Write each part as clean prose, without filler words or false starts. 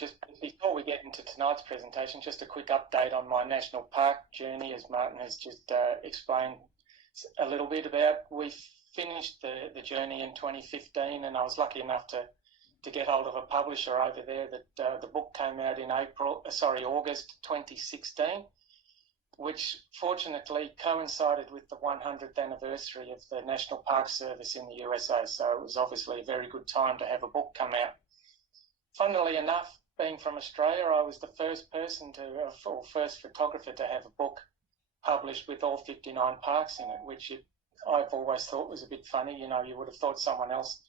just before we get into tonight's presentation, just a quick update on my national park journey, as Martin has just explained a little bit about. We finished the journey in 2015, and I was lucky enough to get hold of a publisher over there that the book came out in August 2016, which fortunately coincided with the 100th anniversary of the National Park Service in the USA. So it was obviously a very good time to have a book come out. Funnily enough, being from Australia, I was the first person or first photographer to have a book published with all 59 parks in it, which I've always thought was a bit funny. You know, you would have thought someone else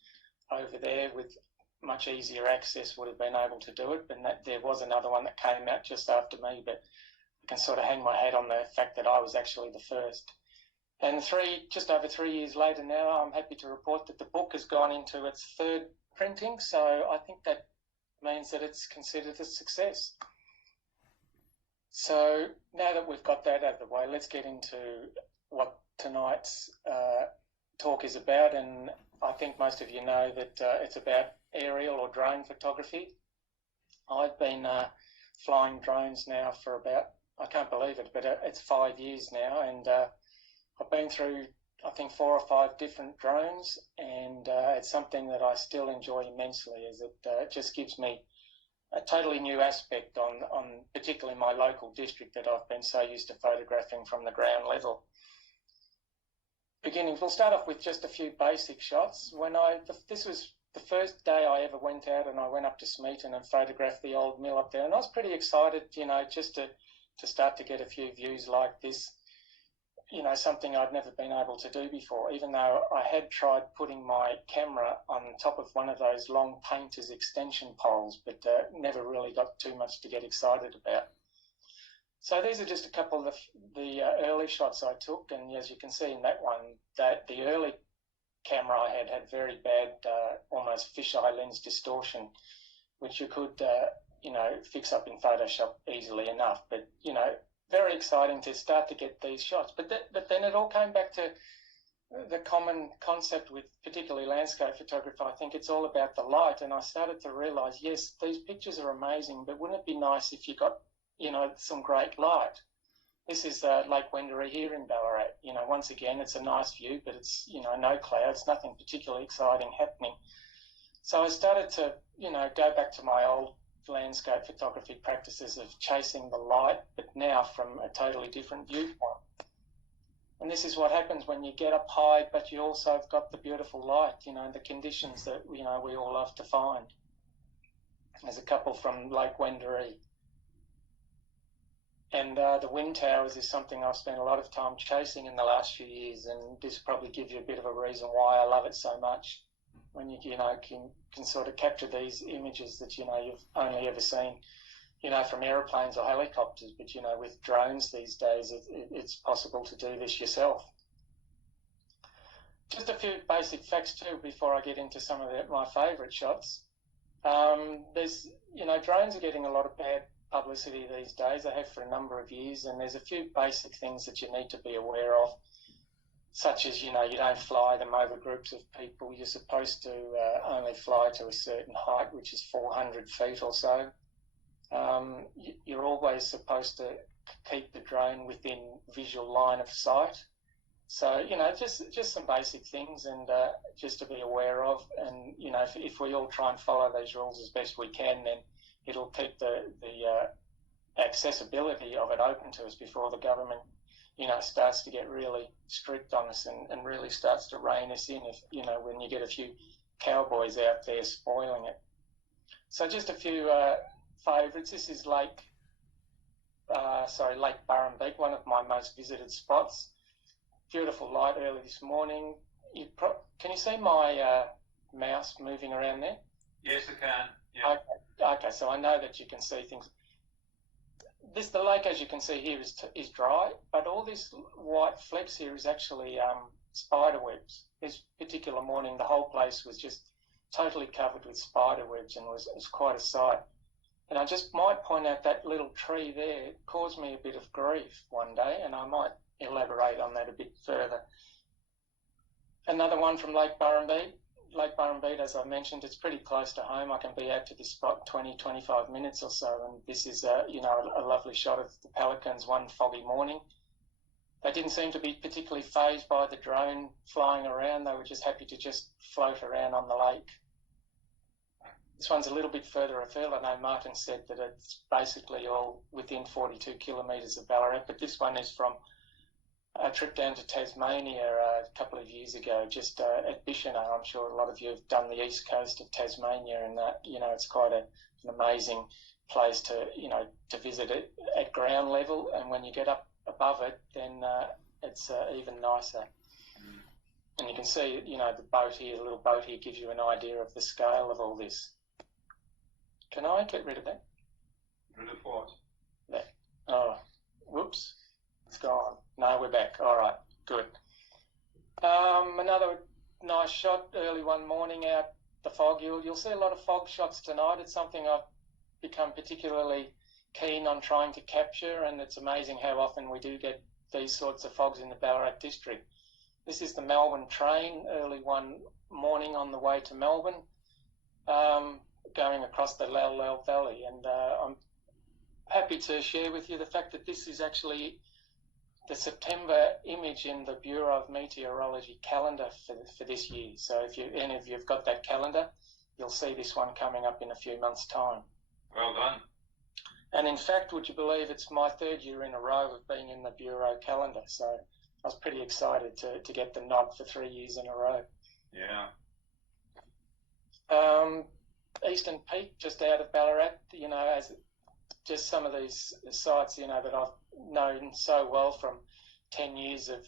over there with much easier access would have been able to do it, but there was another one that came out just after me, but I can sort of hang my hat on the fact that I was actually the first. And just over 3 years later now, I'm happy to report that the book has gone into its third printing, so I think that means that it's considered a success. So now that we've got that out of the way, let's get into what tonight's talk is about. And I think most of you know that it's about aerial or drone photography. I've been flying drones now for about, I can't believe it, but it's 5 years now, and I've been through, I think, 4 or 5 different drones, and it's something that I still enjoy immensely, as it just gives me a totally new aspect on particularly my local district that I've been so used to photographing from the ground level. We'll start off with just a few basic shots. This was the first day I ever went out, and I went up to Smeaton and photographed the old mill up there, and I was pretty excited, you know, just to start to get a few views like this. You know, something I'd never been able to do before, even though I had tried putting my camera on top of one of those long painter's extension poles, but never really got too much to get excited about. So these are just a couple of the early shots I took, and as you can see in that one, that the early camera I had very bad, almost fisheye lens distortion, which you could, you know, fix up in Photoshop easily enough. But, you know, very exciting to start to get these shots. But then it all came back to the common concept with particularly landscape photography. I think it's all about the light. And I started to realise, yes, these pictures are amazing, but wouldn't it be nice if you got, you know, some great light? This is Lake Wendouree here in Ballarat. You know, once again, it's a nice view, but it's, you know, no clouds, nothing particularly exciting happening. So I started to, you know, go back to my old landscape photography practices of chasing the light, but now from a totally different viewpoint. And this is what happens when you get up high, but you also have got the beautiful light, you know, the conditions that, you know, we all love to find. There's a couple from Lake Wendouree. And the wind towers is something I've spent a lot of time chasing in the last few years, and this probably gives you a bit of a reason why I love it so much. When you know, can sort of capture these images that, you know, you've only ever seen, you know, from aeroplanes or helicopters, but, you know, with drones these days, it's possible to do this yourself. Just a few basic facts too before I get into some of my favourite shots. There's, you know, drones are getting a lot of bad publicity these days. They have for a number of years, and there's a few basic things that you need to be aware of, such as, you know, you don't fly them over groups of people. You're supposed to only fly to a certain height, which is 400 feet or so. You're always supposed to keep the drone within visual line of sight. So, you know, just some basic things, and just to be aware of. And, you know, if we all try and follow these rules as best we can, then it'll keep the accessibility of it open to us before the government, you know, starts to get really strict on us and really starts to rein us in, if, you know, when you get a few cowboys out there spoiling it. So just a few favourites. This is Lake Burrumbeek, one of my most visited spots. Beautiful light early this morning. Can you see my mouse moving around there? Yes, I can. Yeah. Okay, so I know that you can see things. The lake, as you can see here, is dry, but all this white flecks here is actually spider webs. This particular morning, the whole place was just totally covered with spider webs, and was quite a sight. And I just might point out that little tree there caused me a bit of grief one day, and I might elaborate on that a bit further. Another one from Lake Burrumbeek. Lake Burrumbete, as I mentioned, it's pretty close to home. I can be out to this spot 20, 25 minutes or so, and this is a lovely shot of the pelicans one foggy morning. They didn't seem to be particularly fazed by the drone flying around. They were just happy to just float around on the lake. This one's a little bit further afield. I know Martin said that it's basically all within 42 kilometres of Ballarat, but this one is from a trip down to Tasmania a couple of years ago, just at Bishano. I'm sure a lot of you have done the east coast of Tasmania, and that, it's quite an amazing place to visit it at ground level, and when you get up above it, then it's even nicer. And you can see, the boat here, the little boat here, gives you an idea of the scale of all this. Can I get rid of that? Rid of what? That. Oh, whoops. It's gone. No, we're back. All right, good. Another nice shot early one morning out the fog. You'll see a lot of fog shots tonight. It's something I've become particularly keen on trying to capture, and it's amazing how often we do get these sorts of fogs in the Ballarat district. This is the Melbourne train early one morning on the way to Melbourne, going across the Lau Valley, and I'm happy to share with you the fact that this is actually the September image in the Bureau of Meteorology calendar for this year. So if any of you have got that calendar, you'll see this one coming up in a few months' time. Well done. And in fact, would you believe it's my third year in a row of being in the Bureau calendar, so I was pretty excited to get the nod for 3 years in a row. Yeah. Eastern Peak, just out of Ballarat, as just some of these sites, that I've known so well from 10 years of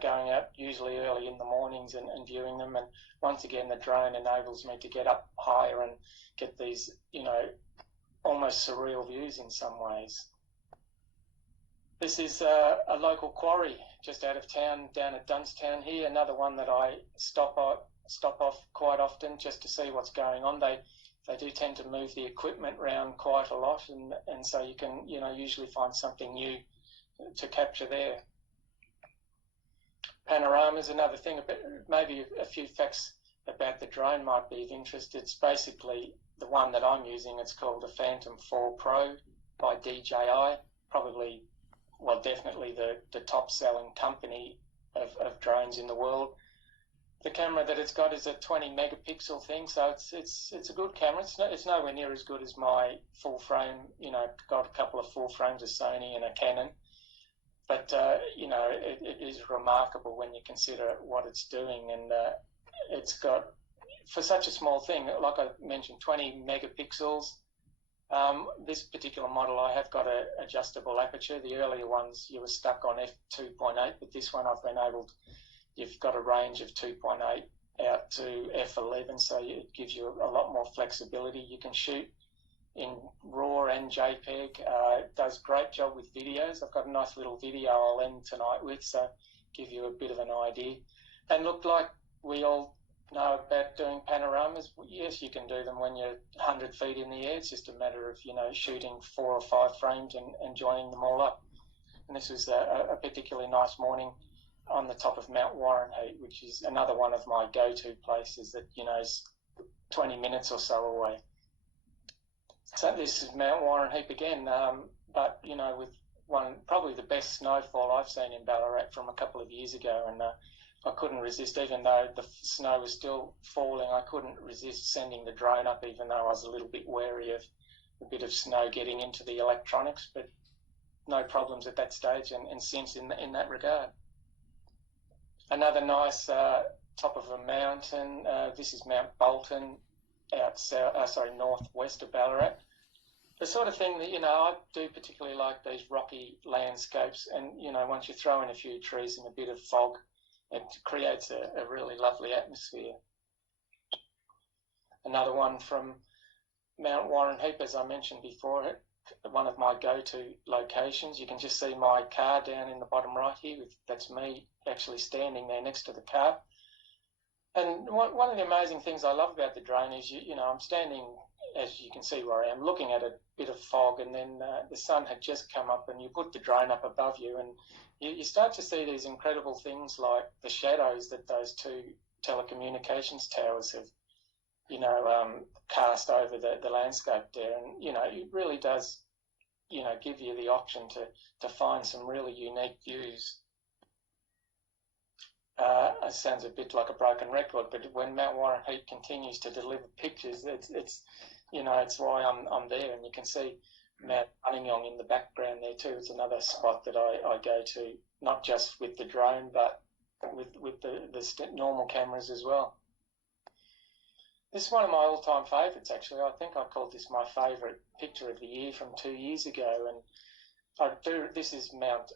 going out usually early in the mornings and viewing them. And once again, the drone enables me to get up higher and get these, almost surreal views in some ways. This is a local quarry just out of town, down at Dunstown here, another one that I stop off quite often just to see what's going on. They do tend to move the equipment around quite a lot, and so you can usually find something new to capture there. Panorama is another thing. Maybe a few facts about the drone might be of interest. It's basically the one that I'm using. It's called the Phantom 4 Pro by DJI, definitely the top selling company of drones in the world. The camera that it's got is a 20 megapixel thing, so it's a good camera. It's nowhere near as good as my full frame. Got a couple of full frames of Sony and a Canon, but it is remarkable when you consider what it's doing, and it's got, for such a small thing, like I mentioned, 20 megapixels. This particular model, I have got an adjustable aperture. The earlier ones you were stuck on f2.8, but this one you've got a range of 2.8 out to f11, so it gives you a lot more flexibility. You can shoot in RAW and JPEG. It does a great job with videos. I've got a nice little video I'll end tonight with, so give you a bit of an idea. And look, like we all know about doing panoramas, yes, you can do them when you're 100 feet in the air. It's just a matter of, shooting 4 or 5 frames and joining them all up. And this was a particularly nice morning on the top of Mount Warrenheip, which is another one of my go-to places that, is 20 minutes or so away. So this is Mount Warrenheip again, but, with probably the best snowfall I've seen in Ballarat from a couple of years ago, and I couldn't resist, even though the snow was still falling, I couldn't resist sending the drone up, even though I was a little bit wary of a bit of snow getting into the electronics, but no problems at that stage and since in that regard. Another nice top of a mountain. This is Mount Bolton, northwest of Ballarat. The sort of thing that, I do particularly like these rocky landscapes, and, once you throw in a few trees and a bit of fog, it creates a really lovely atmosphere. Another one from Mount Warrenheip, as I mentioned before, one of my go-to locations. You can just see my car down in the bottom right here. That's me actually standing there next to the car. And one of the amazing things I love about the drone is, I'm standing, as you can see where I am, looking at a bit of fog, and then the sun had just come up, and you put the drone up above you, and you start to see these incredible things like the shadows that those two telecommunications towers have, you know, cast over the landscape there. And, you know, it really does, you know, give you the option to find some really unique views. It sounds a bit like a broken record, but when Mount Warrenheip continues to deliver pictures, it's you know, it's why I'm there. And you can see Mount Buninyong in the background there too. It's another spot that I go to, not just with the drone, but with the normal cameras as well. This is one of my all-time favourites, actually. I think I called this my favourite picture of the year from 2 years ago. And this is Mount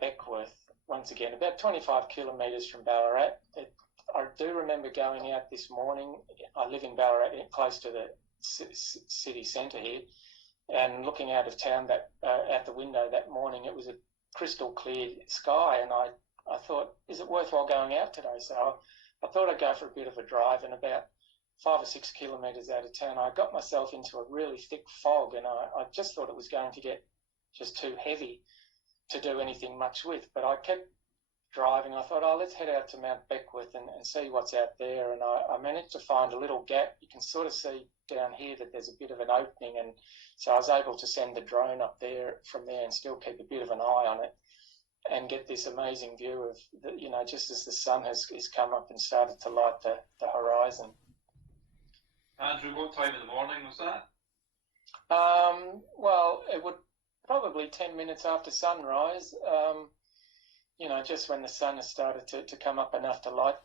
Beckworth, once again, about 25 kilometres from Ballarat. I do remember going out this morning. I live in Ballarat, close to the city centre here, and looking out of town out the window that morning. It was a crystal clear sky, and I thought, is it worthwhile going out today? So I thought I'd go for a bit of a drive, and about 5 or 6 kilometres out of town, I got myself into a really thick fog, and I just thought it was going to get just too heavy to do anything much with. But I kept driving. I thought, oh, let's head out to Mount Beckworth and see what's out there. And I managed to find a little gap. You can sort of see down here that there's a bit of an opening, and so I was able to send the drone up there from there and still keep a bit of an eye on it and get this amazing view of, you know, just as the sun has come up and started to light the horizon. Andrew, what time in the morning was that? Well, it would probably 10 minutes after sunrise, you know, just when the sun has started to come up enough to light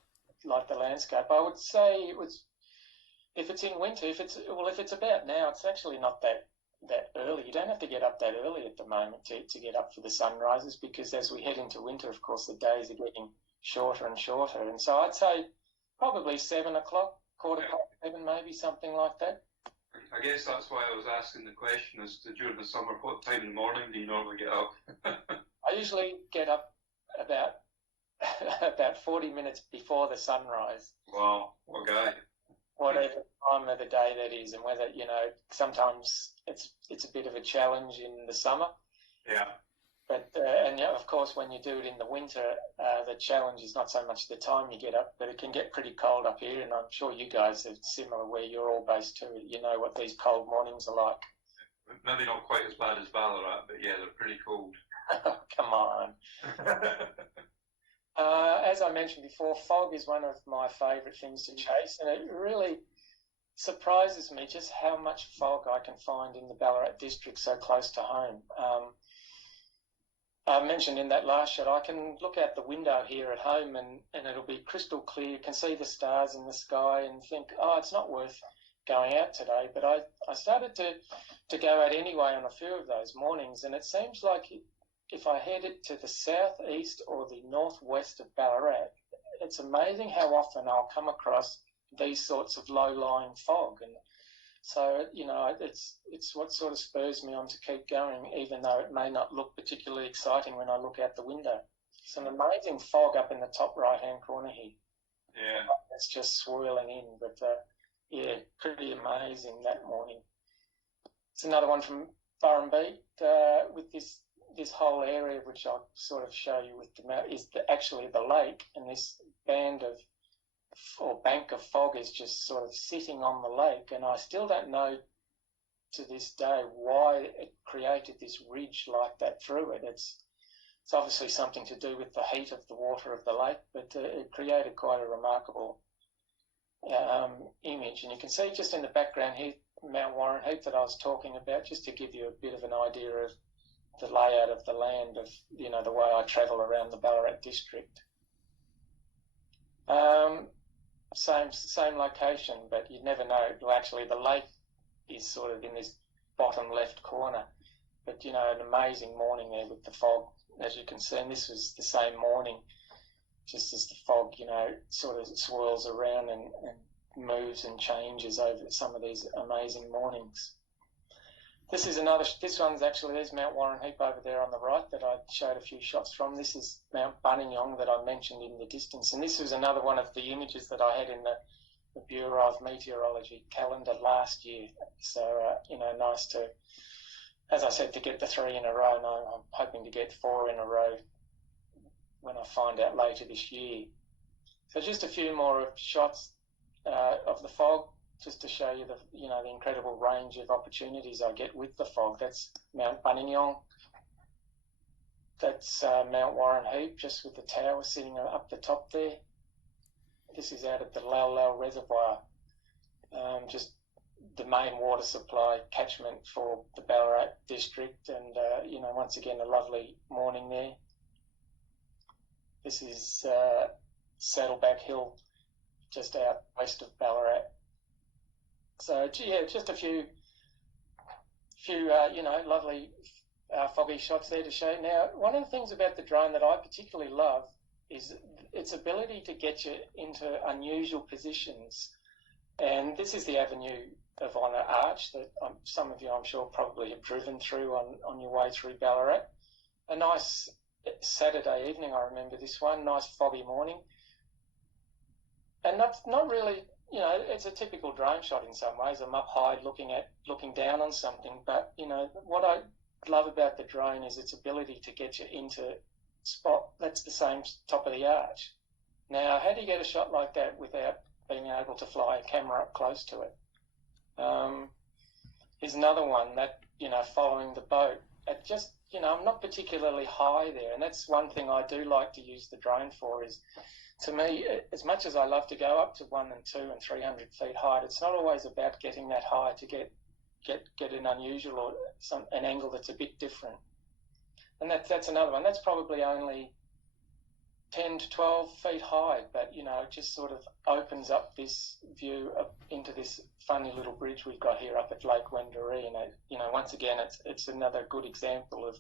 the landscape. I would say it was, if it's in winter, if it's about now, it's actually not that early. You don't have to get up that early at the moment to get up for the sunrises, because as we head into winter, of course, the days are getting shorter and shorter. And so I'd say probably 7 o'clock, quarter past 7, maybe, something like that. I guess that's why I was asking the question as to during the summer, what time in the morning do you normally get up? I usually get up about 40 minutes before the sunrise. Wow, what guy. Whatever time of the day that is, and whether, you know, sometimes it's a bit of a challenge in the summer. Yeah. But and of course, when you do it in the winter, the challenge is not so much the time you get up, but it can get pretty cold up here, and I'm sure you guys are similar where you're all based too. You know what these cold mornings are like. Maybe not quite as bad as Ballarat, but yeah, they're pretty cold. Come on. As I mentioned before, fog is one of my favourite things to chase, and it really surprises me just how much fog I can find in the Ballarat district so close to home. I mentioned in that last shot, I can look out the window here at home and it'll be crystal clear. You can see the stars in the sky and think, oh, it's not worth going out today. But I started to go out anyway on a few of those mornings, and it seems like if I headed to the southeast or the northwest of Ballarat, it's amazing how often I'll come across these sorts of low-lying fog. And so, you know, it's what sort of spurs me on to keep going, even though it may not look particularly exciting when I look out the window. Some amazing fog up in the top right-hand corner here. Yeah. It's just swirling in, but yeah, pretty amazing that morning. It's another one from Burrumbeet with this whole area, which I'll sort of show you with the map, is actually the lake, and this bank of fog is just sort of sitting on the lake, and I still don't know to this day why it created this ridge like that through it. It's obviously something to do with the heat of the water of the lake, but it created quite a remarkable image. And you can see just in the background here Mount Warrenheip that I was talking about, just to give you a bit of an idea of the layout of the land, of, you know, the way I travel around the Ballarat district. Same location, but you never know. Well, actually, the lake is sort of in this bottom left corner. But, you know, an amazing morning there with the fog, as you can see. And this was the same morning, just as the fog, you know, sort of swirls around and moves and changes over some of these amazing mornings. This one's actually, there's Mount Warrenheip over there on the right that I showed a few shots from. This is Mount Buninyong that I mentioned in the distance. And this was another one of the images that I had in the Bureau of Meteorology calendar last year. So, you know, nice to, as I said, to get the 3 in a row, and I'm hoping to get 4 in a row when I find out later this year. So just a few more shots of the fog, just to show you the incredible range of opportunities I get with the fog. That's Mount Buninyong. That's Mount Warren Heap, just with the tower sitting up the top there. This is out at the Lal Lal Reservoir, just the main water supply catchment for the Ballarat district, and once again a lovely morning there. This is Saddleback Hill, just out west of Ballarat. So yeah, just a few lovely foggy shots there to show. Now, one of the things about the drone that I particularly love is its ability to get you into unusual positions. And this is the Avenue of Honour Arch that some of you, I'm sure, probably have driven through on your way through Ballarat. A nice Saturday evening, I remember this one, nice foggy morning. And not really, it's a typical drone shot in some ways. I'm up high looking down on something, but, what I love about the drone is its ability to get you into spot that's the same top of the arch. Now, how do you get a shot like that without being able to fly a camera up close to it? Here's another one that, following the boat at just, I'm not particularly high there, and that's one thing I do like to use the drone for is, to me, as much as I love to go up to 1 and 2 and 300 feet height, it's not always about getting that high to get an unusual or an angle that's a bit different. And that's another one. That's probably only 10 to 12 feet high, but, it just sort of opens up this view up into this funny little bridge we've got here up at Lake Wendouree. And, once again, it's another good example of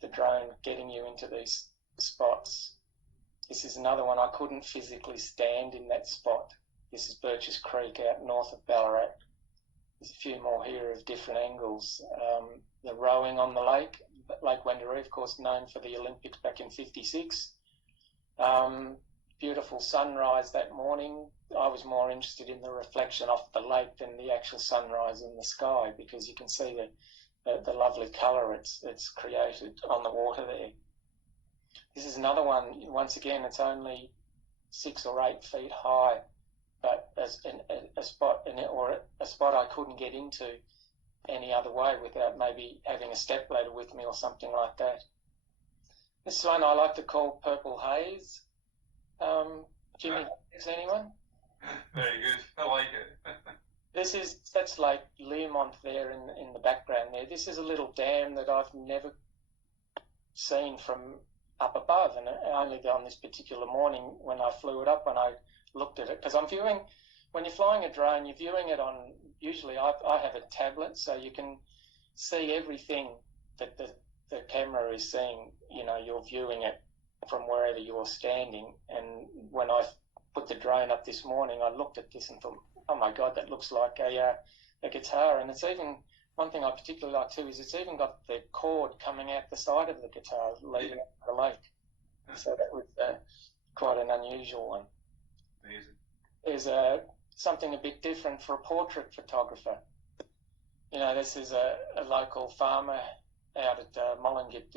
the drone getting you into these spots. This is another one. I couldn't physically stand in that spot. This is Birches Creek out north of Ballarat. There's a few more here of different angles. The rowing on the Lake Wendouree, of course, known for the Olympics back in '56. Beautiful sunrise that morning. I was more interested in the reflection off the lake than the actual sunrise in the sky, because you can see the lovely colour it's created on the water there. This is another one. Once again, it's only 6 or 8 feet high, but as a spot I couldn't get into any other way without maybe having a stepladder with me or something like that. This one I like to call Purple Haze. Jimmy, is anyone? Very good. I like it. That's Lake Learmont there in the background there. This is a little dam that I've never seen from up above, and only on this particular morning when I flew it up, when I looked at it, because when you're flying a drone, you're viewing it on, usually I have a tablet, so you can see everything that the camera is seeing. You're viewing it from wherever you're standing. And when I put the drone up this morning, I looked at this and thought, oh my God, that looks like a guitar. And it's even, one thing I particularly like too is it's even got the cord coming out the side of the guitar leading up to the lake. So that was quite an unusual one. Amazing. There's something a bit different for a portrait photographer. This is a local farmer out at Mollingit.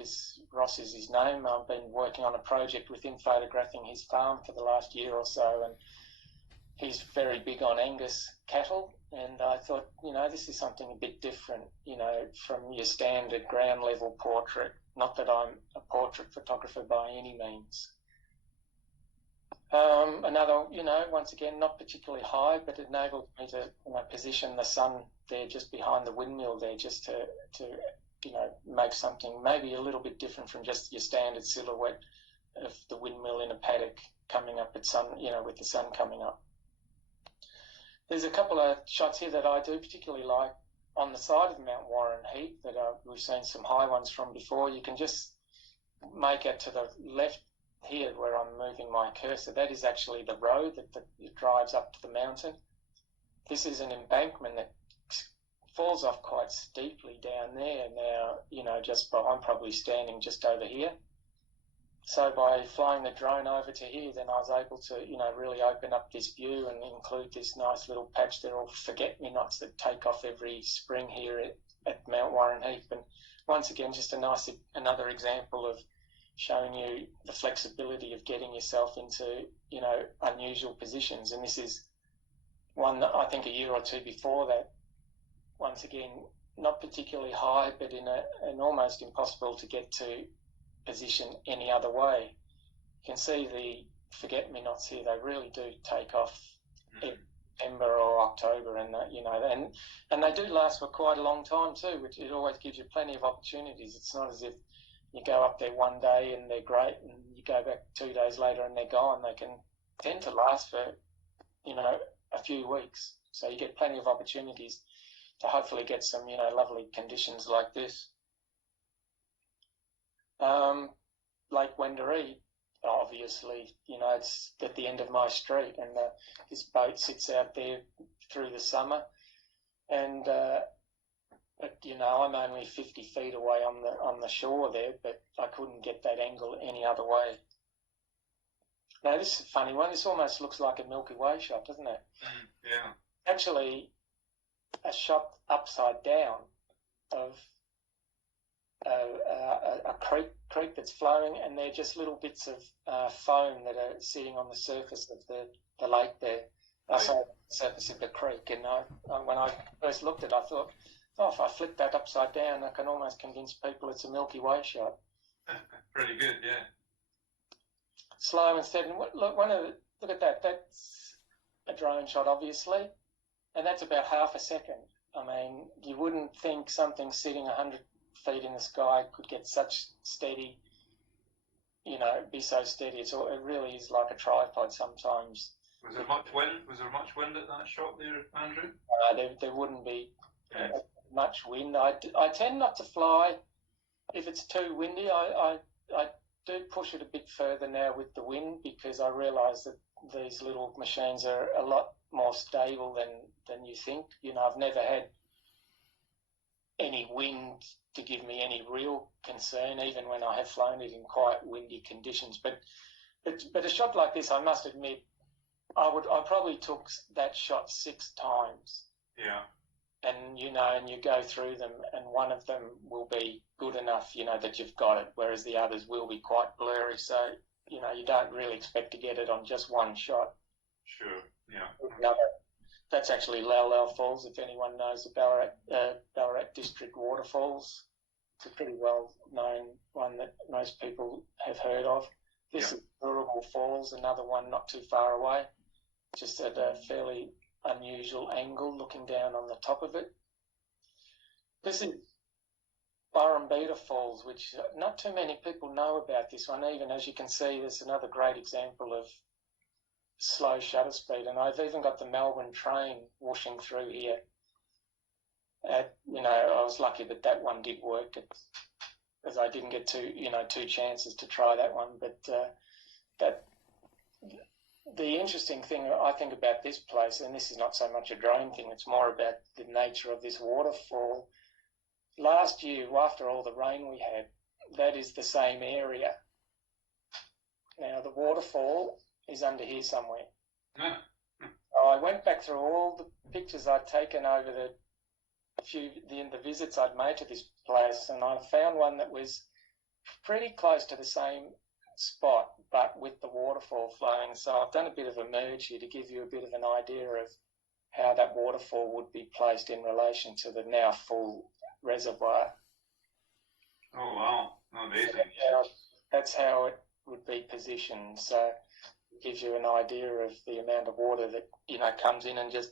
Ross is his name. I've been working on a project with him photographing his farm for the last year or so, and he's very big on Angus cattle, and I thought, this is something a bit different, from your standard ground level portrait. Not that I'm a portrait photographer by any means. Another, once again, not particularly high, but it enabled me to position the sun there just behind the windmill there, just to make something maybe a little bit different from just your standard silhouette of the windmill in a paddock coming up at sun, with the sun coming up. There's a couple of shots here that I do particularly like on the side of Mount Warren Heap that we've seen some high ones from before. You can just make it to the left here where I'm moving my cursor. That is actually the road that drives up to the mountain. This is an embankment that falls off quite steeply down there now, I'm probably standing just over here. So by flying the drone over to here, then I was able to, really open up this view and include this nice little patch. They're all forget-me-nots that take off every spring here at Mount Warren Heap. And once again, just another example of showing you the flexibility of getting yourself into, you know, unusual positions. And this is one that I think a year or two before that, once again, not particularly high, but in an almost impossible to get to position any other way. You can see the forget-me-nots here, they really do take off in September or October, and you know, and they do last for quite a long time too, which it always gives you plenty of opportunities. It's not as if you go up there one day and they're great, and you go back 2 days later and they're gone. They can tend to last for, you know, a few weeks. So you get plenty of opportunities to hopefully get some, you know, lovely conditions like this. Lake Wendouree, obviously, you know, it's at the end of my street, and this boat sits out there through the summer, and but you know, I'm only 50 feet away on the shore there, but I couldn't get that angle any other way. Now this is a funny one. This almost looks like a Milky Way shot, doesn't it? Yeah. Actually, a shot upside down of a creek that's flowing, and they're just little bits of foam that are sitting on the surface of the lake there. Sorry, the surface of the creek. And when I first looked at it, I thought, oh, if I flip that upside down, I can almost convince people it's a Milky Way shot. Pretty good, yeah. Slow and steady. Look at that. That's a drone shot, obviously, and that's about half a second. I mean, you wouldn't think something sitting 100 feet in the sky could get such steady, you know, be so steady. It really is like a tripod sometimes. Was there much wind? Was there much wind at that shot there, Andrew? There wouldn't be much wind. I tend not to fly if it's too windy. I do push it a bit further now with the wind, because I realise that these little machines are a lot more stable than you think. You know, I've never had any wind to give me any real concern, even when I have flown it in quite windy conditions. But a shot like this, I must admit, I probably took that shot 6 times. Yeah. And you know, and you go through them, and one of them will be good enough, you know, that you've got it, whereas the others will be quite blurry. So, you know, you don't really expect to get it on just one shot. Sure. Yeah. That's actually Lau Lau Falls, if anyone knows the Ballarat District waterfalls. It's a pretty well-known one that most people have heard of. This is Durable Falls, another one not too far away, just at a fairly unusual angle looking down on the top of it. This is Burrumbeta Falls, which not too many people know about this one. Even as you can see, there's another great example of slow shutter speed, and I've even got the Melbourne train washing through here. You know, I was lucky that one did work, as I didn't get two chances to try that one. But the interesting thing I think about this place, and this is not so much a drone thing, it's more about the nature of this waterfall. Last year, after all the rain we had, that is the same area. Now the waterfall is under here somewhere. I went back through all the pictures I'd taken over the visits I'd made to this place, and I found one that was pretty close to the same spot, but with the waterfall flowing. So I've done a bit of a merge here to give you a bit of an idea of how that waterfall would be placed in relation to the now full reservoir. Oh wow, amazing. That's how it would be positioned. So it gives you an idea of the amount of water that, you know, comes in and just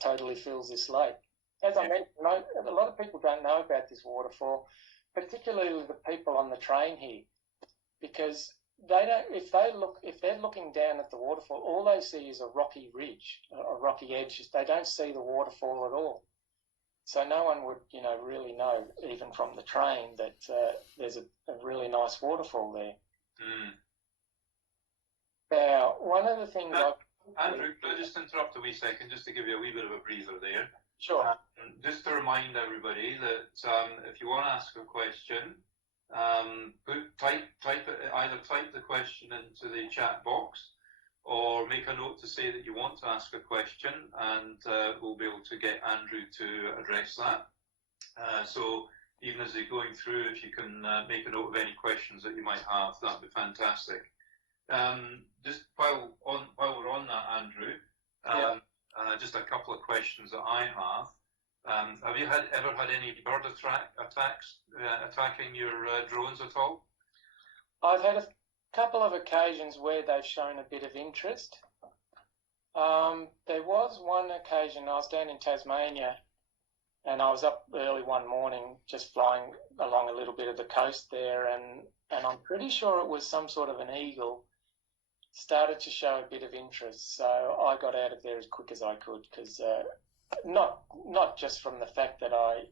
totally fills this lake. As I mentioned, a lot of people don't know about this waterfall, particularly the people on the train here, because they don't. If they're looking down at the waterfall, all they see is a rocky ridge, a rocky edge. They don't see the waterfall at all. So no one would, you know, really know, even from the train, that there's a really nice waterfall there. Now, one of the things Andrew, can I just interrupt a wee second, just to give you a wee bit of a breather there? Sure. Just to remind everybody that if you want to ask a question, type the question into the chat box, or make a note to say that you want to ask a question, and we'll be able to get Andrew to address that. So even as they're going through, if you can make a note of any questions that you might have, that'd be fantastic. Just while we're on that, Andrew, just a couple of questions that I have. Have you ever had any bird attacks attacking your drones at all? I've had a couple of occasions where they've shown a bit of interest. There was one occasion I was down in Tasmania, and I was up early one morning just flying along a little bit of the coast there, and I'm pretty sure it was some sort of an eagle started to show a bit of interest. So I got out of there as quick as I could, because not just from the fact that I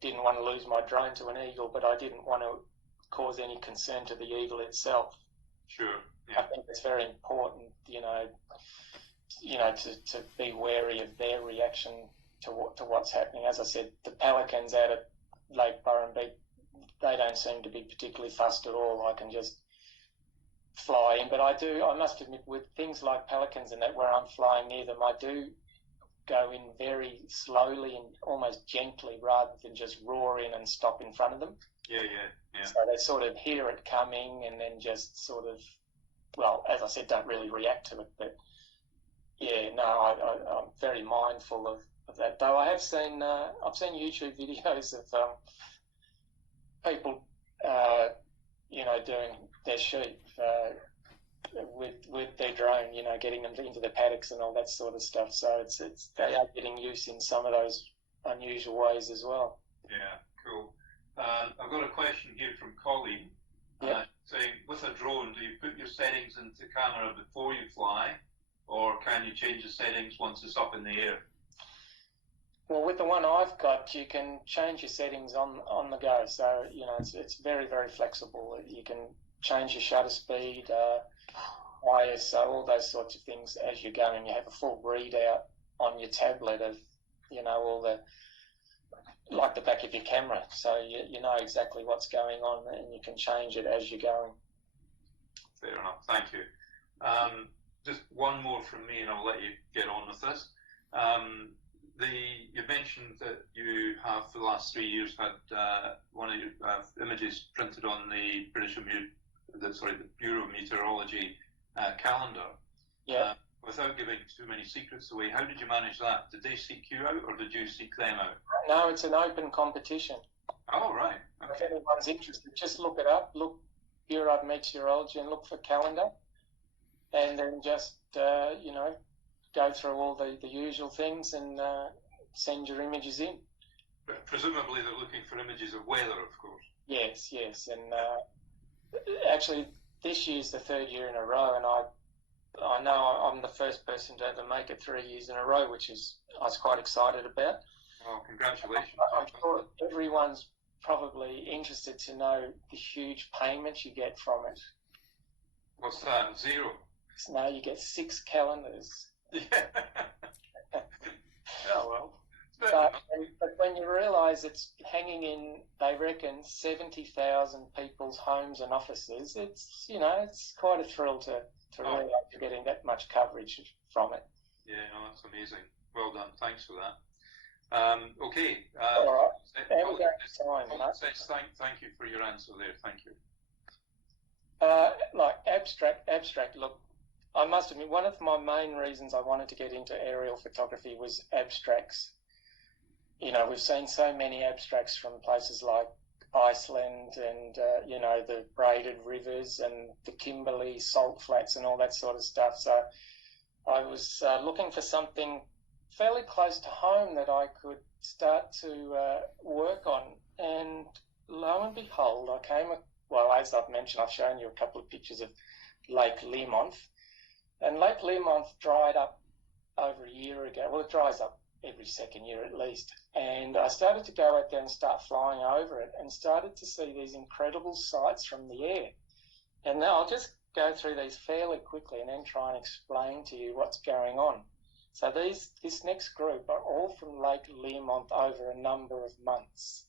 didn't want to lose my drone to an eagle, but I didn't want to cause any concern to the eagle itself. Sure. Yeah. I think it's very important, to be wary of their reaction to what's happening. As I said, the pelicans out at Lake Burrumbeet, they don't seem to be particularly fussed at all. I can just fly in, but I must admit, with things like pelicans and that, where I'm flying near them, I do go in very slowly and almost gently, rather than just roar in and stop in front of them. Yeah. So they sort of hear it coming and then just sort of, well, as I said, don't really react to it. But yeah, no, I'm very mindful of that. Though I have seen, I've seen YouTube videos of people, doing their sheep with their drone, getting them into the paddocks and all that sort of stuff. So they are getting use in some of those unusual ways as well. Yeah, cool. I've got a question here from Colleen, saying, with a drone, do you put your settings into camera before you fly, or can you change the settings once it's up in the air? Well, with the one I've got, you can change your settings on the go. So, it's very, very flexible. You can change your shutter speed, ISO, all those sorts of things as you go, and you have a full readout on your tablet of, all the, like the back of your camera. So you know exactly what's going on, and you can change it as you're going. Fair enough. Thank you. Just one more from me, and I'll let you get on with this. You mentioned that you have, for the last 3 years, had one of your images printed on the the Bureau of Meteorology calendar. Yeah. Without giving too many secrets away, how did you manage that? Did they seek you out, or did you seek them out? No, it's an open competition. Oh, right. Okay. If anyone's interested, just look it up. Look Bureau of Meteorology and look for calendar, and then just go through all the usual things and send your images in. Presumably they're looking for images of weather, of course. Yes, and actually this year's the third year in a row, and I know I'm the first person to ever make it 3 years in a row, which I was quite excited about. Oh, congratulations. I'm sure everyone's probably interested to know the huge payment you get from it. What's that, 0? No, you get 6 calendars. Yeah. Oh, well. But when you realise it's hanging in, they reckon, 70,000 people's homes and offices, it's quite a thrill to realise you're getting that much coverage from it. Yeah, no, that's amazing. Well done. Thanks for that. Okay. All right. Thank you for your answer there. Thank you. Like abstract. Look, I must admit, one of my main reasons I wanted to get into aerial photography was abstracts. We've seen so many abstracts from places like Iceland and, the braided rivers and the Kimberley salt flats and all that sort of stuff. So I was looking for something fairly close to home that I could start to work on. And lo and behold, as I've mentioned, I've shown you a couple of pictures of Lake Learmonth. And Lake Learmonth dried up over a year ago. Well, it dries up every second year at least. And I started to go out there and start flying over it and started to see these incredible sights from the air. And now I'll just go through these fairly quickly and then try and explain to you what's going on. So this next group are all from Lake Learmonth over a number of months.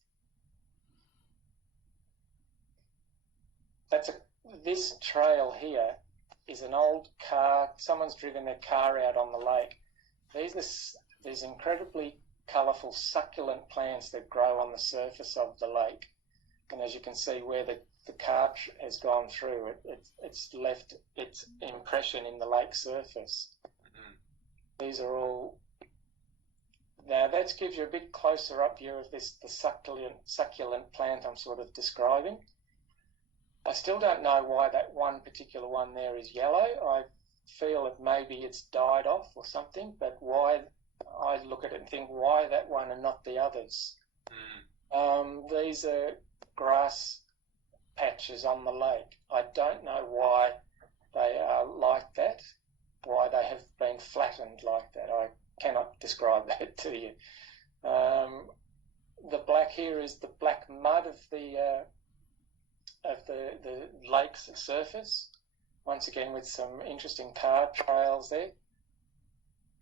This trail here is an old car. Someone's driven their car out on the lake. These incredibly colourful succulent plants that grow on the surface of the lake. And as you can see, where the cart has gone through, it's left its impression in the lake surface. These are all... Now that gives you a bit closer up view of the succulent plant I'm sort of describing. I still don't know why that one particular one there is yellow. I feel that maybe it's died off or something, but why... I look at it and think, why that one and not the others? These are grass patches on the lake. I don't know why they are like that, why they have been flattened like that. I cannot describe that to you. The black here is the black mud of the lake's surface. Once again, with some interesting car trails there.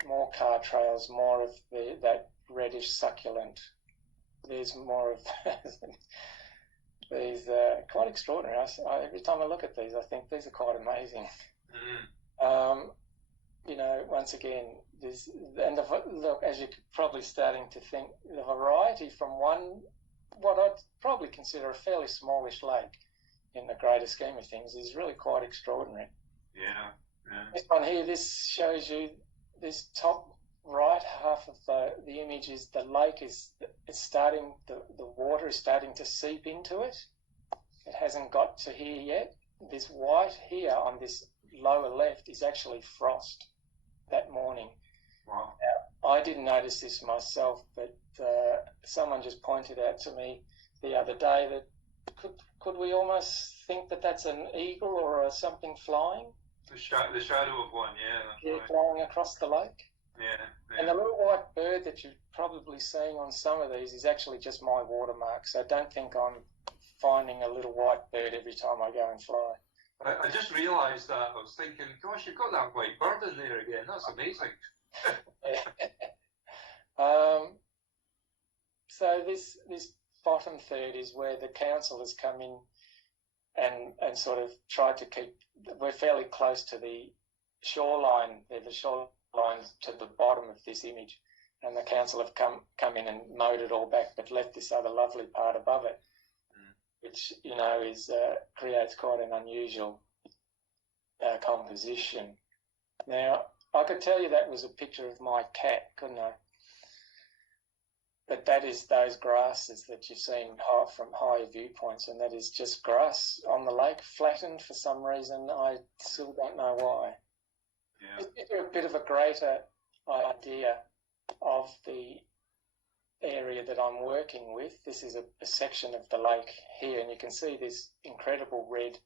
More car trails, more of that reddish succulent. There's more of these. Quite extraordinary. Every time I look at these, I think these are quite amazing. You know, once again, look, as you're probably starting to think, the variety from what I'd probably consider a fairly smallish lake in the greater scheme of things is really quite extraordinary. Yeah. This one here, this shows you this top right half of the image is the lake it's starting, the water is starting to seep into it. It hasn't got to here yet. This white here on this lower left is actually frost that morning. Wow. Now, I didn't notice this myself, but someone just pointed out to me the other day that could we almost think that that's an eagle or something flying? The shadow of one, yeah. Right. Flying across the lake. Yeah. And the little white bird that you're probably seeing on some of these is actually just my watermark, so don't think I'm finding a little white bird every time I go and fly. I just realised that. I was thinking, gosh, you've got that white bird in there again. That's amazing. So this bottom third is where the council has come in and sort of tried to keep... We're fairly close to the shoreline. The shoreline's to the bottom of this image, and the council have come in and mowed it all back, but left this other lovely part above it, which, you know, is creates quite an unusual composition. Now, I could tell you that was a picture of my cat, couldn't I? But that is those grasses that you've seen from higher viewpoints, and that is just grass on the lake, flattened for some reason. I still don't know why. Yeah. Just to give you a bit of a greater idea of the area that I'm working with, this is a section of the lake here, and you can see this incredible red,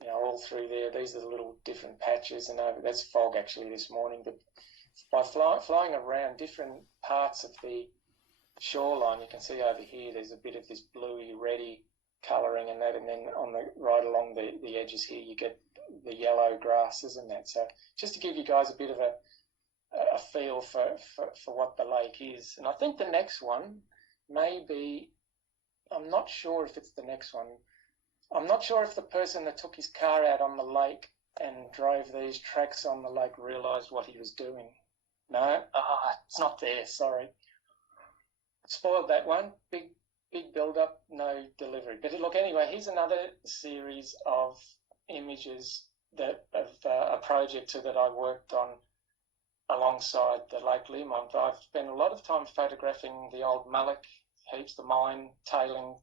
you know, all through there. These are the little different patches, and that's fog actually this morning. But by flying around different parts of the shoreline, you can see over here there's a bit of this bluey reddy colouring and that, and then on the right along the edges here you get the yellow grasses and that. So just to give you guys a bit of a feel for what the lake is. And I think the next one may be, I'm not sure if it's the next one. I'm not sure if the person that took his car out on the lake and drove these tracks on the lake realised what he was doing. No, it's not there, sorry. Spoiled that one. Big build up, no delivery. But look, anyway, here's another series of images that of a project that I worked on alongside the Lake Learmonth. I've spent a lot of time photographing the old mullock heaps, the mine tailing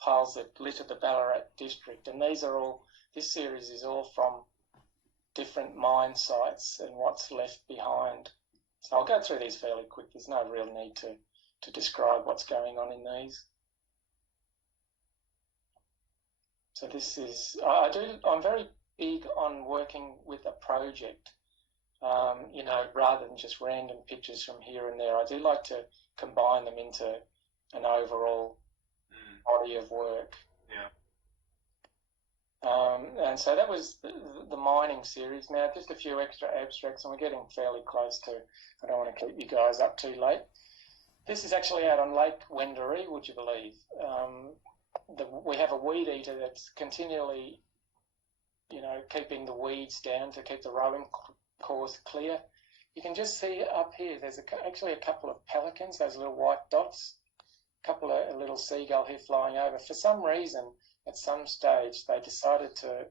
piles that litter the Ballarat district, and this series is all from different mine sites and what's left behind. So I'll go through these fairly quick. There's no real need to describe what's going on in these. So this is, I'm very big on working with a project, you know, rather than just random pictures from here and there. I do like to combine them into an overall body of work. Yeah. And so that was the mining series. Now, just a few extra abstracts, and we're getting fairly close to, I don't want to keep you guys up too late. This is actually out on Lake Wendouree, would you believe? We have a weed eater that's continually, you know, keeping the weeds down to keep the rowing course clear. you can just see up here, there's actually a couple of pelicans, those little white dots, a couple of a little seagull here flying over. For some reason, at some stage, they decided to,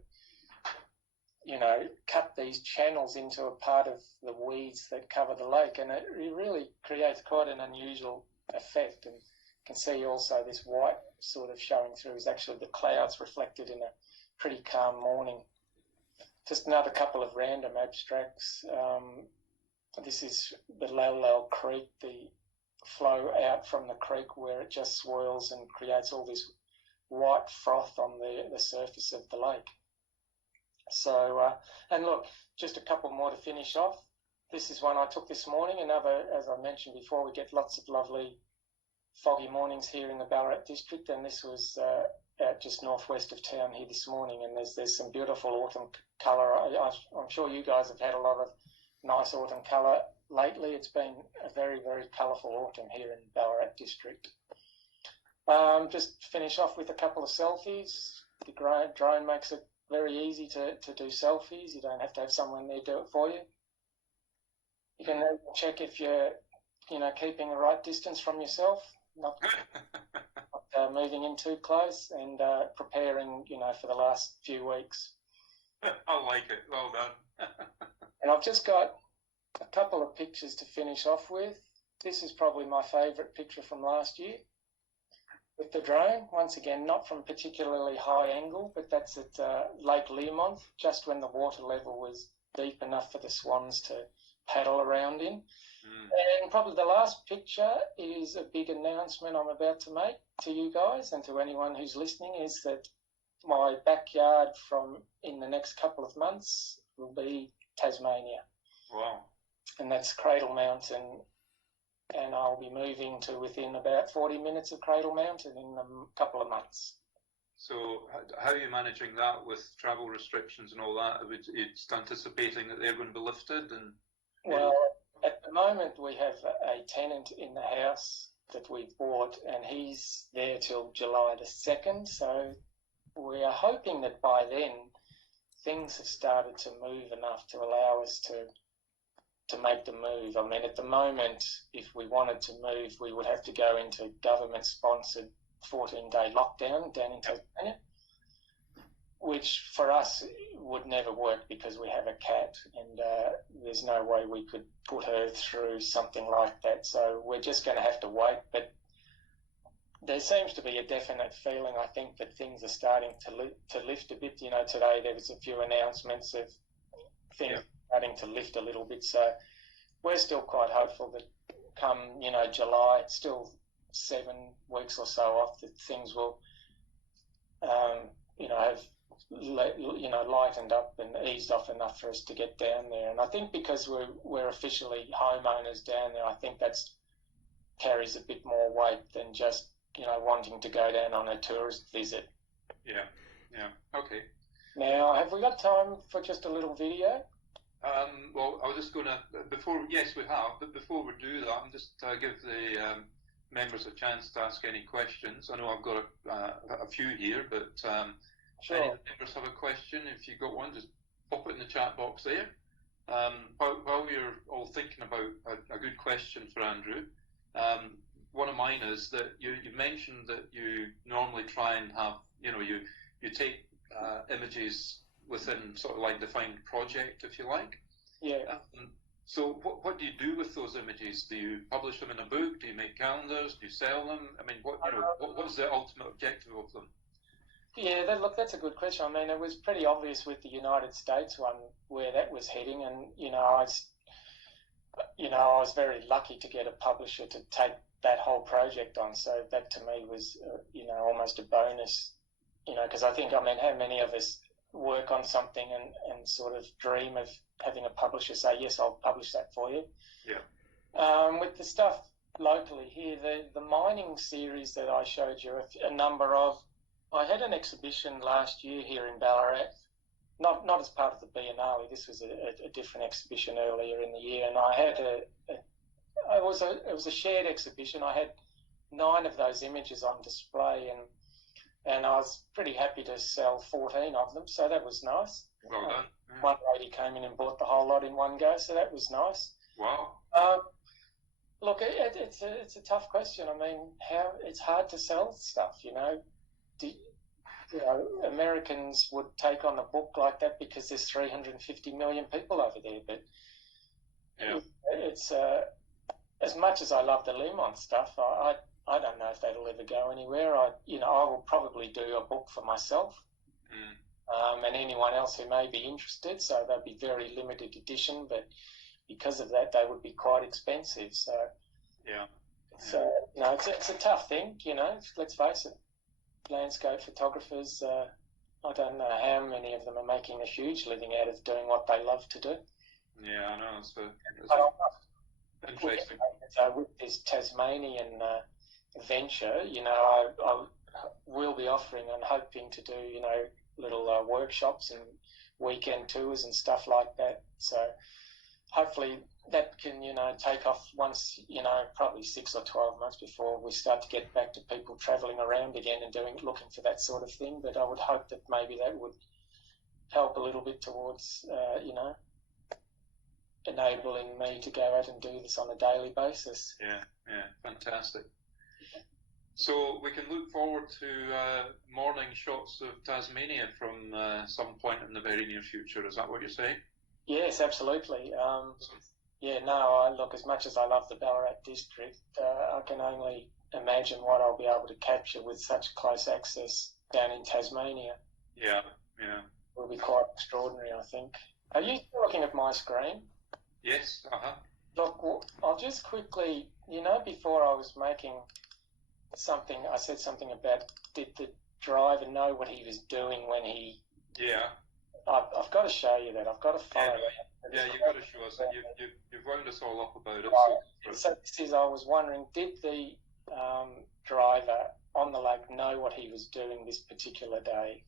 cut these channels into a part of the weeds that cover the lake, and it really creates quite an unusual effect. And you can see also this white sort of showing through is actually the clouds reflected in a pretty calm morning. Just another couple of random abstracts. This is the Lal Creek, the flow out from the creek where it just swirls and creates all this white froth on the surface of the lake. So, and look, just a couple more to finish off. This is one I took this morning. Another, as I mentioned before, we get lots of lovely foggy mornings here in the Ballarat district, and this was out just northwest of town here this morning, and there's some beautiful autumn colour. I'm sure you guys have had a lot of nice autumn colour lately. It's been a very, very colourful autumn here in the Ballarat district. Just to finish off with a couple of selfies. The drone makes it very easy to do selfies. You don't have to have someone there do it for you. You can check if you're, keeping the right distance from yourself, not moving in too close, and preparing, for the last few weeks. I like it. Well done. And I've just got a couple of pictures to finish off with. This is probably my favourite picture from last year with the drone. Once again, not from particularly high angle, but that's at Lake Learmonth, just when the water level was deep enough for the swans to paddle around in. And probably the last picture is a big announcement I'm about to make to you guys and to anyone who's listening, is that my backyard in the next couple of months will be Tasmania. Wow. And that's Cradle Mountain, and I'll be moving to within about 40 minutes of Cradle Mountain in a couple of months. So how are you managing that with travel restrictions and all that? It's anticipating that they're going to be lifted? Well, at the moment we have a tenant in the house that we've bought, and he's there till July the 2nd, so we are hoping that by then things have started to move enough to allow us to make the move. I mean, at the moment, if we wanted to move, we would have to go into government-sponsored 14-day lockdown down in Tasmania, which for us would never work because we have a cat, and there's no way we could put her through something like that. So we're just going to have to wait. But there seems to be a definite feeling, I think, that things are starting to lift a bit. Today there was a few announcements of things starting to lift a little bit. So we're still quite hopeful that come, July, it's still 7 weeks or so off, that things will, have, lightened up and eased off enough for us to get down there. And I think because we're officially homeowners down there, I think that's carries a bit more weight than just, wanting to go down on a tourist visit. Yeah. Okay. Now, have we got time for just a little video? Well, I was just going to, yes, we have, but before we do that, I'm just give the members a chance to ask any questions. I know I've got a few here, but sure. Any members have a question? If you've got one, just pop it in the chat box there. While you're all thinking about a good question for Andrew, one of mine is that you mentioned that you normally try and have, you take images within sort of like defined project, if you like. Yeah. So what do you do with those images? Do you publish them in a book? Do you make calendars? Do you sell them? I mean, what's the ultimate objective of them? Yeah, that's a good question. I mean, it was pretty obvious with the United States one where that was heading, and I was very lucky to get a publisher to take that whole project on. So that to me was, almost a bonus, because I think, how many of us work on something and sort of dream of having a publisher say, yes, I'll publish that for you. Yeah. With the stuff locally here, the mining series that I showed you a number of, I had an exhibition last year here in Ballarat, not as part of the Biennale. This was a different exhibition earlier in the year, and I had it was a shared exhibition. I had 9 of those images on display, and I was pretty happy to sell 14 of them, so that was nice. Well done. One lady came in and bought the whole lot in one go, so that was nice. Wow. Look, it's a tough question. I mean, it's hard to sell stuff, you know. You know, Americans would take on a book like that because there's 350 million people over there. But yeah, it's as much as I love the Le Mans stuff, I don't know if that'll ever go anywhere. I will probably do a book for myself, and anyone else who may be interested. So they'll be very limited edition, but because of that, they would be quite expensive. So yeah, it's a tough thing. You know, let's face it. Landscape photographers, I don't know how many of them are making a huge living out of doing what they love to do. Yeah, I know. It's interesting. So with this Tasmanian venture, you know, I will be offering and hoping to do, you know, little workshops and weekend tours and stuff like that. So hopefully that can, you know, take off once, you know, probably 6 or 12 months before we start to get back to people travelling around again and looking for that sort of thing. But I would hope that maybe that would help a little bit towards, you know, enabling me to go out and do this on a daily basis. Yeah, fantastic. So we can look forward to morning shots of Tasmania from some point in the very near future. Is that what you're saying? Yes, absolutely. Yeah, no, look, as much as I love the Ballarat district, I can only imagine what I'll be able to capture with such close access down in Tasmania. Yeah. It will be quite extraordinary, I think. Are you looking at my screen? Yes, Look, I'll just quickly, you know, before I was making something, I said something about did the driver know what he was doing when he... Yeah. I've got to show you that. I've got to follow that. Yeah, you've got to show us that. You've wound us all up about it. Right. So this is, I was wondering, did the driver on the lake know what he was doing this particular day?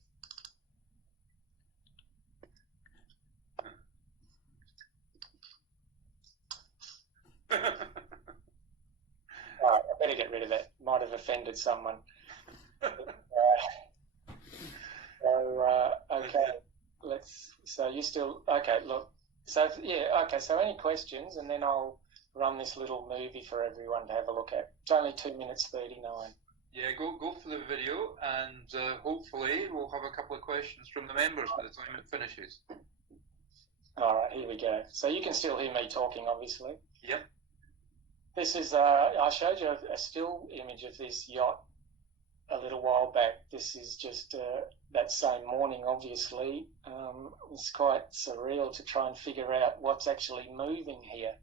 Right, I better get rid of that. Might have offended someone. Okay. So you still, okay, look. So, yeah, okay, so any questions, and then I'll run this little movie for everyone to have a look at. It's only 2 minutes 39. Yeah, go for the video, and hopefully we'll have a couple of questions from the members by the time it finishes. All right, here we go. So you can still hear me talking, obviously. Yep. This is, I showed you a still image of this yacht a little while back. This is just that same morning, obviously. It's quite surreal to try and figure out what's actually moving here.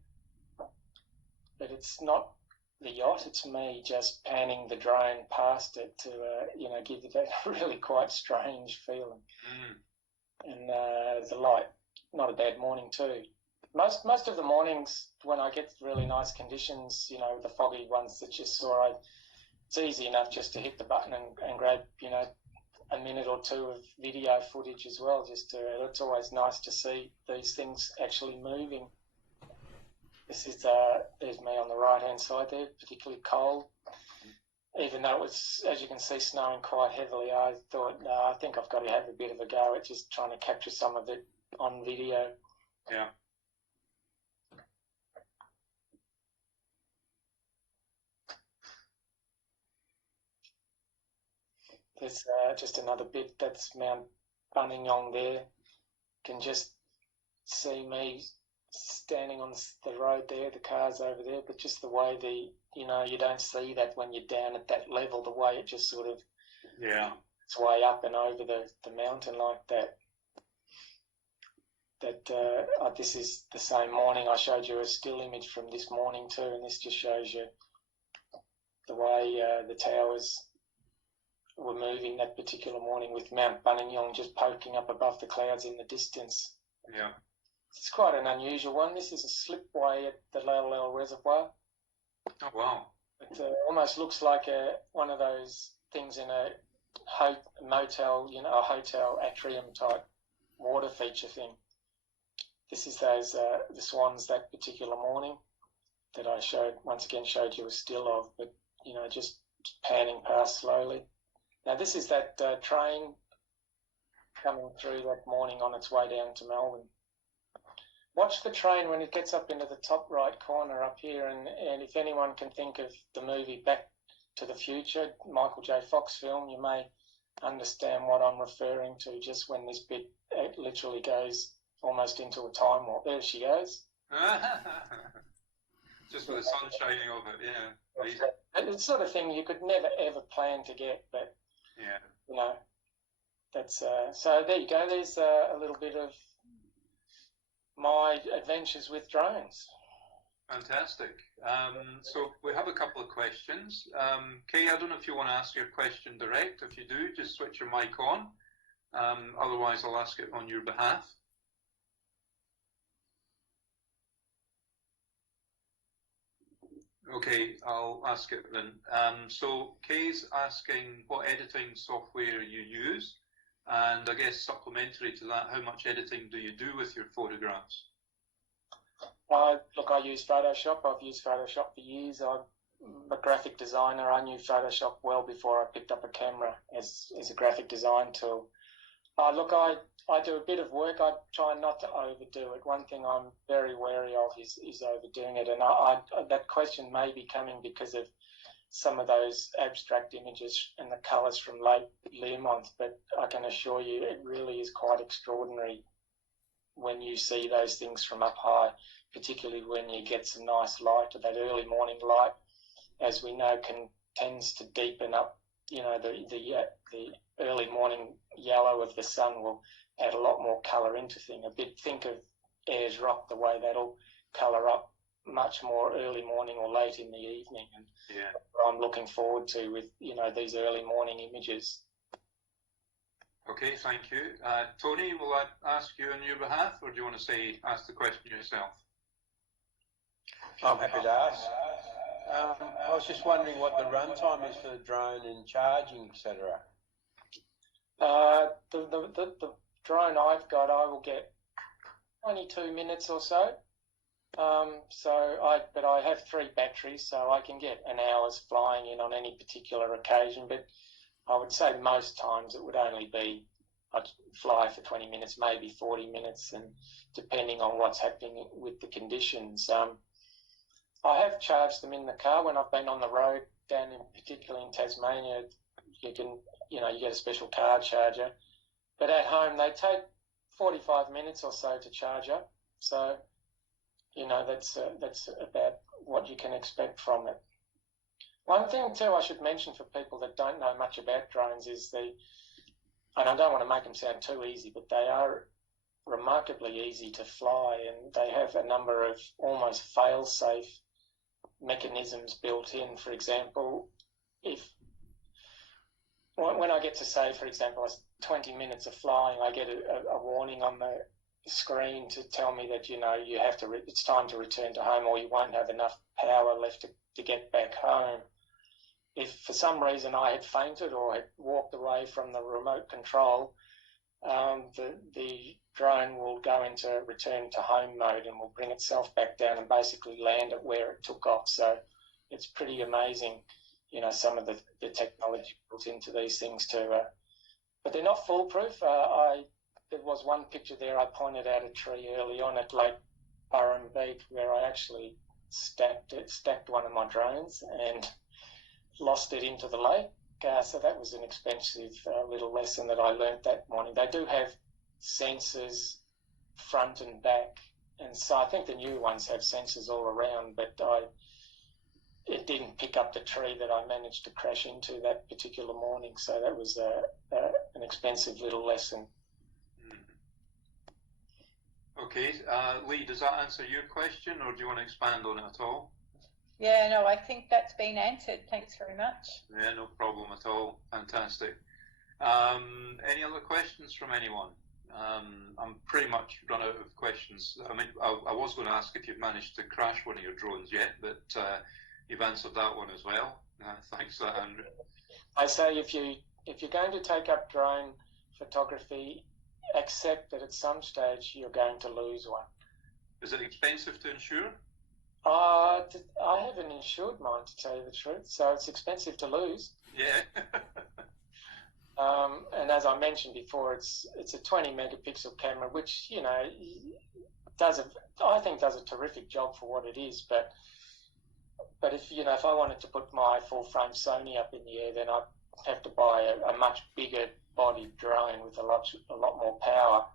But it's not the yacht, it's me just panning the drone past it to, you know, give it that really quite strange feeling. And the light, not a bad morning too. Most of the mornings when I get really nice conditions, you know, the foggy ones that you saw, it's easy enough just to hit the button and grab, you know, a minute or two of video footage as well. It's always nice to see these things actually moving. This is there's me on the right hand side there, particularly cold. Even though it was, as you can see, snowing quite heavily, I thought, no, I think I've got to have a bit of a go at just trying to capture some of it on video. Yeah. There's just another bit, that's Mount Buninyong there. You can just see me standing on the road there, the car's over there, but just the way you know, you don't see that when you're down at that level, the way it just sort of, yeah, it's way up and over the mountain like that. This is the same morning. I showed you a still image from this morning too, and this just shows you the way the towers were moving that particular morning with Mount Buninyong just poking up above the clouds in the distance. Yeah. It's quite an unusual one. This is a slipway at the Lalal Reservoir. Oh, wow. It almost looks like one of those things in a motel, you know, a hotel atrium type water feature thing. This is those the swans that particular morning that I once again showed you a still of, but, you know, just panning past slowly. Now this is that train coming through that morning on its way down to Melbourne. watch the train when it gets up into the top right corner up here, and if anyone can think of the movie Back to the Future, Michael J. Fox film, you may understand what I'm referring to just when this bit literally goes almost into a time warp. There she goes. Just with the sun shining over it, yeah. It's the sort of thing you could never ever plan to get, but yeah, you know, that's so there you go. There's a little bit of my adventures with drones. Fantastic. So we have a couple of questions. Kay, I don't know if you want to ask your question direct. If you do, just switch your mic on. Otherwise, I'll ask it on your behalf. Okay, I'll ask it then. So Kay's asking what editing software you use, and I guess supplementary to that, how much editing do you do with your photographs? Look, I use Photoshop. I've used Photoshop for years. I'm a graphic designer. I knew Photoshop well before I picked up a camera as a graphic design tool. Look, I do a bit of work. I try not to overdo it. One thing I'm very wary of is overdoing it. And that question may be coming because of some of those abstract images and the colours from Lake Learmonth, but I can assure you it really is quite extraordinary when you see those things from up high, particularly when you get some nice light. That early morning light, as we know, tends to deepen up. You know, the early morning yellow of the sun will add a lot more colour into things. Think of Ayers Rock, the way that'll colour up much more early morning or late in the evening. And yeah, I'm looking forward to with these early morning images. Okay, thank you. Tony, will I ask you on your behalf, or do you want to ask the question yourself? I'm happy to ask. I was just wondering what the runtime is for the drone and charging, etc. The drone I've got, I will get 22 minutes or so. But I have 3 batteries, so I can get an hour's flying in on any particular occasion. But I would say most times it would only be I'd fly for 20 minutes, maybe 40 minutes, and depending on what's happening with the conditions. I have charged them in the car when I've been on the road down particularly in Tasmania. You get a special car charger, but at home they take 45 minutes or so to charge up. So, that's about what you can expect from it. One thing too I should mention for people that don't know much about drones is and I don't want to make them sound too easy, but they are remarkably easy to fly, and they have a number of almost fail-safe mechanisms built in. For example, when I get to say, for example, 20 minutes of flying, I get a warning on the screen to tell me that you have to. It's time to return to home, or you won't have enough power left to get back home. If for some reason I had fainted or had walked away from the remote control, the drone will go into return to home mode and will bring itself back down and basically land at where it took off. So it's pretty amazing, some of the technology built into these things too. But they're not foolproof. There was one picture there I pointed out a tree early on at Lake Burrumbeet where I actually stacked one of my drones and lost it into the lake. So that was an expensive little lesson that I learnt that morning. They do have sensors front and back, and so I think the new ones have sensors all around, but it didn't pick up the tree that I managed to crash into that particular morning. So that was an expensive little lesson. Okay, Lee, does that answer your question, or do you want to expand on it at all? Yeah, no, I think that's been answered. Thanks very much. Yeah, no problem at all. Fantastic. Any other questions from anyone? I'm pretty much run out of questions. I mean, I was going to ask if you've managed to crash one of your drones yet, but you've answered that one as well. Thanks for that, Andrew. I say if you're going to take up drone photography, accept that at some stage you're going to lose one. Is it expensive to insure? I haven't insured mine, to tell you the truth, so it's expensive to lose. Yeah. And as I mentioned before, it's a 20 megapixel camera, which does I think does a terrific job for what it is. But if if I wanted to put my full frame Sony up in the air, then I'd have to buy a much bigger bodied drone with a lot more power.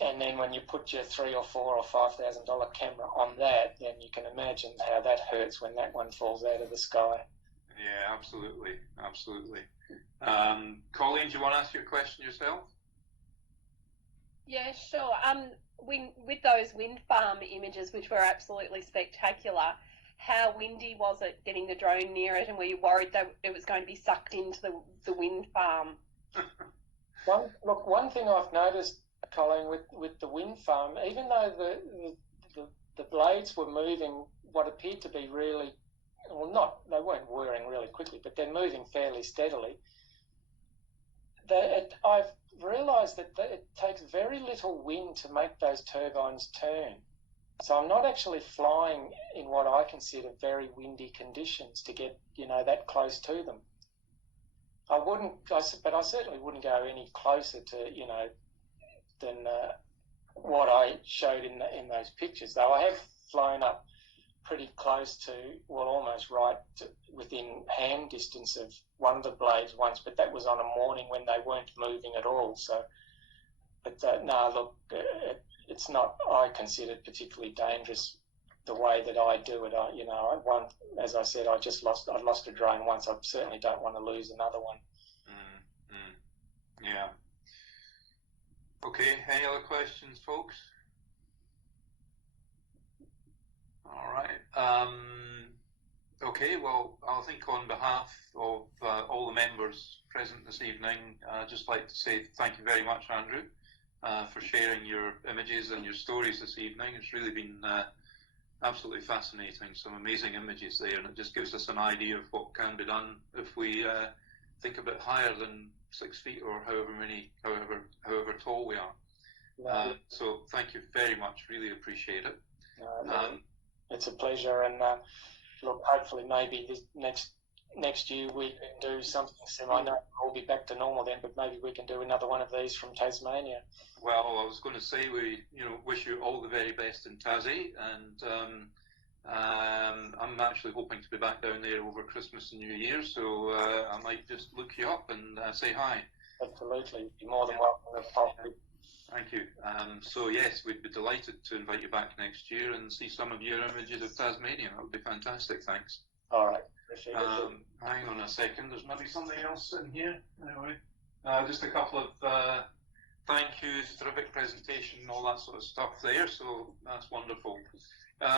And then when you put your $3,000 or $4,000 or $5,000 camera on that, then you can imagine how that hurts when that one falls out of the sky. Yeah, absolutely, absolutely. Colleen, do you want to ask your question yourself? Yeah, sure. With those wind farm images, which were absolutely spectacular, how windy was it getting the drone near it, and were you worried that it was going to be sucked into the wind farm? One thing I've noticed, Colleen, with the wind farm, even though the blades were moving what appeared to be really, they weren't whirring really quickly, but they're moving fairly steadily. I've realised that it takes very little wind to make those turbines turn. So I'm not actually flying in what I consider very windy conditions to get, that close to them. But I certainly wouldn't go any closer to, than what I showed in those pictures. Though I have flown up pretty close to, almost right within hand distance of one of the blades once, but that was on a morning when they weren't moving at all. So, but no, look, it's not, I consider it particularly dangerous the way that I do it. As I said, I lost a drone once. I certainly don't want to lose another one. Yeah. Okay, any other questions, folks? All right. Okay, well, I think on behalf of all the members present this evening, I'd just like to say thank you very much, Andrew, for sharing your images and your stories this evening. It's really been absolutely fascinating, some amazing images there, and it just gives us an idea of what can be done if we think a bit higher than 6 feet or however tall we are. So thank you very much, really appreciate it. It's a pleasure, and look, hopefully maybe this next year we can do something similar. I know we'll be back to normal then, but maybe we can do another one of these from Tasmania. Well, I was going to say we wish you all the very best in Tassie, and I'm actually hoping to be back down there over Christmas and New Year, so I might just look you up and say hi. Absolutely, you're more than welcome. Thank you. So yes, we'd be delighted to invite you back next year and see some of your images of Tasmania. That would be fantastic. Thanks. All right. Hang on a second. There's maybe something else in here. Anyway, just a couple of thank yous, terrific presentation, all that sort of stuff there. So that's wonderful.